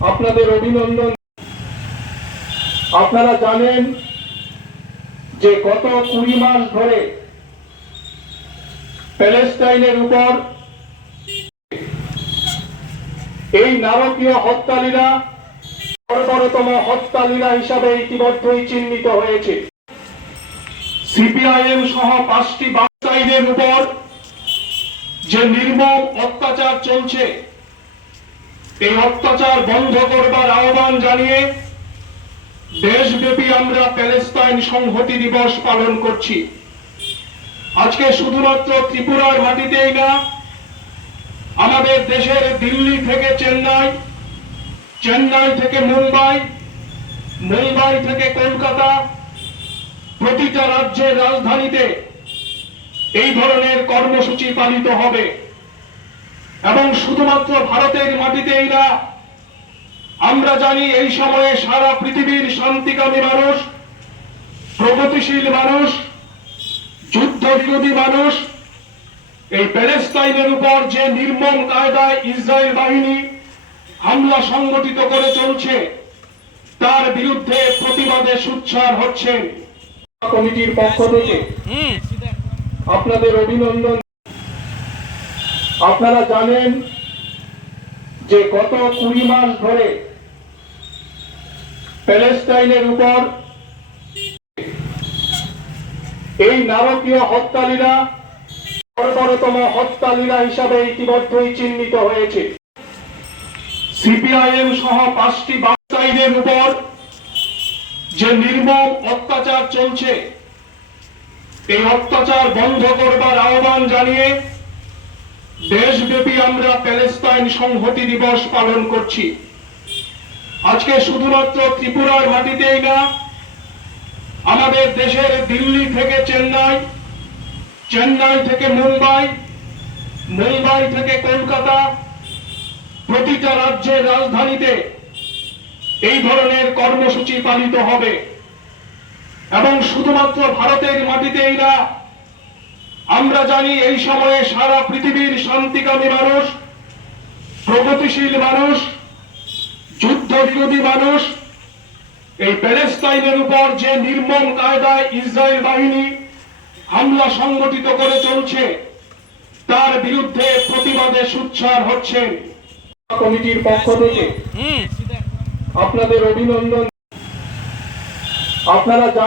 আপনাদের অভিনন্দন। আপনারা জানেন যে গত কুড়ি মাস ধরে প্যালেস্টাইনের উপর এই নারকীয় হত্যালীলা বর্বরতম হত্যালীলা হিসাবে ইতিমধ্যেই চিহ্নিত হয়েছে। সিপিআইএম সহ পাঁচটি ব্যবসায়ীদের উপর যে নির্মম অত্যাচার চলছে এই অত্যাচার বন্ধ করবার আহ্বান জানিয়ে দেশব্যাপী আমরা প্যালেস্তাইন সংহতি দিবস পালন করছি। আজকে শুধুমাত্র ত্রিপুরার মাটিতেই না, আমাদের দেশের দিল্লি থেকে চেন্নাই চেন্নাই থেকে মুম্বাই মুম্বাই থেকে কলকাতা, প্রতিটা রাজ্যের রাজধানীতে এই ধরনের কর্মসূচি পালিত হবে। এবং শুধুমাত্র ভারতের মাটিতেই না আমরা জানি এই সময়ে সারা পৃথিবীর শান্তিকামী মানুষ প্রগতিশীল মানুষ যুদ্ধ বিরোধী মানুষ এই প্যালেস্তাইনের উপর যে নির্মম কায়দায় ইসরায়েল বাহিনী হামলা সংগঠিত করে চলছে তার বিরুদ্ধে প্রতিবাদে সুচ্ছার হচ্ছেন। কমিটির পক্ষ থেকে আপনাদের অভিনন্দন। আপনারা জানেন যে গত কুড়ি মাস ধরে প্যালেস্টাইনের উপর এই নারকীয় হত্যালীলা বর্বরতম হত্যালীলা হিসাবে ইতিমধ্যেই চিহ্নিত হয়েছে। সিপিআইএম সহ পাঁচটি ব্যবসায়ীদের উপর যে নির্মম অত্যাচার চলছে, এই অত্যাচার বন্ধ করবার আহ্বান জানিয়ে দেশব্যাপী আমরা প্যালেস্তাইন সংহতি দিবস পালন করছি। আজকে শুধুমাত্র ত্রিপুরার মাটিতেই না, আমাদের দেশের দিল্লি থেকে চেন্নাই চেন্নাই থেকে মুম্বাই মুম্বাই থেকে কলকাতা, প্রতিটা রাজ্যের রাজধানীতে এই ধরনের কর্মসূচি পালিত হবে। এবং শুধুমাত্র ভারতের মাটিতেই না আমরা জানি এই সময়ে সারা পৃথিবীর শান্তিকামী মানুষ প্রগতিশীল মানুষ যুদ্ধ বিরোধী মানুষ এই প্যালেস্তাইনের উপর যে নির্মম কায়দায় ইসরায়েল বাহিনী হামলা সংগঠিত করে চলছে তার বিরুদ্ধে প্রতিবাদে সুচ্ছার হচ্ছেন কমিটির পক্ষ থেকে আপনাদের অভিনন্দন। আপনারা জানেন